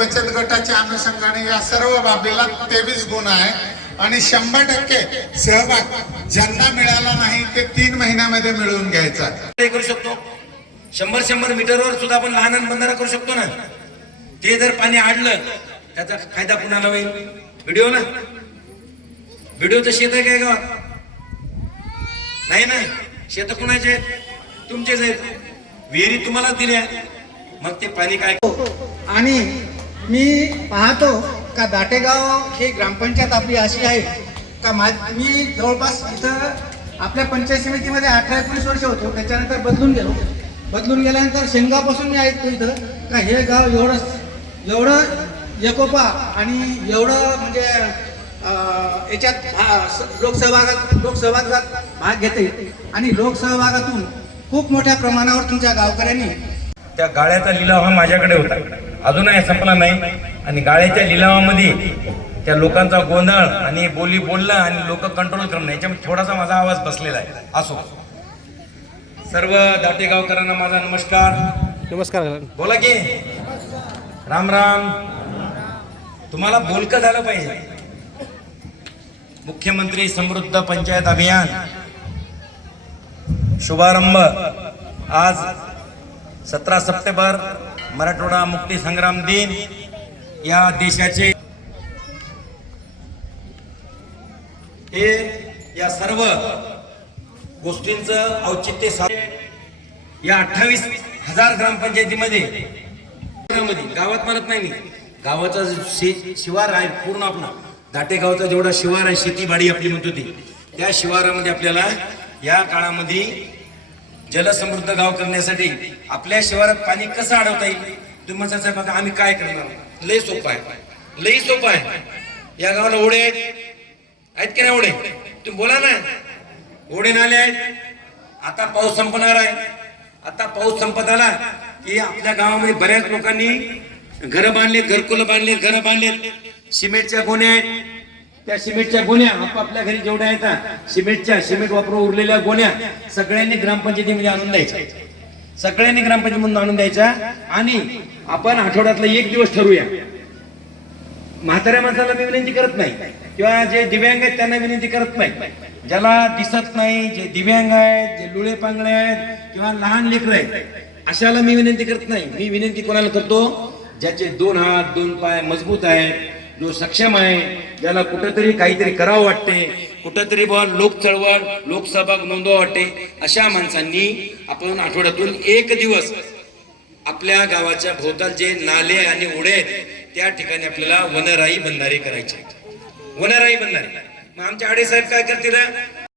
बचत गटाच्या अनुषंगाने या सर्व बाबीला 23 गुण आहे आणि 100% सहभाग ज्यांना मिळाला नाही ते 3 महिन्यामध्ये मिळवून घ्यायचा करू शकतो. 100 मीटरवर सुद्धा आपण लहान बंधारा करू शकतो ना. ते जर पाणी आडलं त्याचा फायदा कुणाला होईल? व्हिडिओ ना. व्हिडिओचं शेत आहे काय गावात? नाही ना. शेत कुणाचे आहेत? तुमचेच आहेत. विहिरी तुम्हाला दिल्या, मग ते पाणी काय? आणि मी पाहतो का दाटेगाव ही ग्रामपंचायत आपली अशी आहे का मी जवळपास इथं आपल्या पंचायत समितीमध्ये 18-19 वर्ष होतो. त्याच्यानंतर बदलून गेल्यानंतर शेंगापासून मी ऐकतो इथं का हे गाव एवढं एकोपा आणि एवढं म्हणजे याच्यात लोकसहभागात भाग घेते आणि लोकसहभागातून खूप मोठ्या प्रमाणावर तुमच्या गावकऱ्यांनी त्या गाळ्याचा लिलाव हा माझ्याकडे होता, अजूनही संपला नाही. आणि गाळ्याच्या लिलावामध्ये त्या लोकांचा गोंधळ आणि बोलणं आणि लोक कंट्रोल करणं याच्यामध्ये थोडासा माझा आवाज बसलेला आहे. असो, सर्व दाटेगावकरांना माझा नमस्कार. बोला की राम राम. तुम्हाला बोलकं झालं पाहिजे. मुख्यमंत्री समृद्ध पंचायत अभियान शुभारंभ आज 17 सप्टेंबर मराठवाडा मुक्ती संग्राम दिन. या देशाचे हे या सर्व गोष्टींचं औचित्य या 28,000 ग्रामपंचायतीमध्ये गावात म्हणत नाही मी, गावाचा शिवार आहे पूर्ण आपला दाटेगावचा जेवढा शिवार आहे, शेतीवाडी आपली म्हणतो ती, त्या शिवारामध्ये आपल्याला या काळामध्ये जलसमृद्ध गाव करण्यासाठी आपल्या शिवारात पाणी कसं अडवता येईल. तुम्ही म्हणता साहेब आता आम्ही काय करणार? लई सोपं आहे. या गावाला ओढे आहेत की नाही? ओढे तुम्ही बोला ना. ओढे नाले आहेत. आता पाऊस संपणार आहे. आता पाऊस संपत आला की आपल्या गावामध्ये बऱ्याच लोकांनी घरं बांधले, घरकुलं बांधले, घरं बांधले. सिमेंटच्या गोण्या आहेत. त्या सिमेंटच्या गोण्या आपापल्या घरी जेवढ्या आहेत सिमेंट वापरून उरलेल्या गोण्या सगळ्यांनी ग्रामपंचायतीमध्ये आणून द्यायच्या. आणि आपण आठवड्यातला 1 दिवस ठरवूया. म्हाताऱ्या माणसाला मी विनंती करत नाही, किंवा जे दिव्यांग आहेत त्यांना विनंती करत नाही. ज्याला दिसत नाही, जे दिव्यांग आहेत, जे लुळे पांगळे आहेत किंवा लहान लेकरं आहेत, अशाला मी विनंती करत नाही. मी विनंती कोणाला करतो? ज्याचे 2 हात 2 पाय मजबूत आहेत, जो सक्षम आहे, ज्याला कुठेतरी काहीतरी करावं वाटते, कुठेतरी लोक चळवळ लोकसहभाग नोंदवा वाटते, अशा माणसांनी आपण आठवड्यातून 1 दिवस आपल्या गावाच्या भोवताल जे नाले आणि ओढे आहेत त्या ठिकाणी आपल्याला वनराई बंधारे करायचे. वनराई बंधारे. मग आमचे आडे साहेब काय करतील?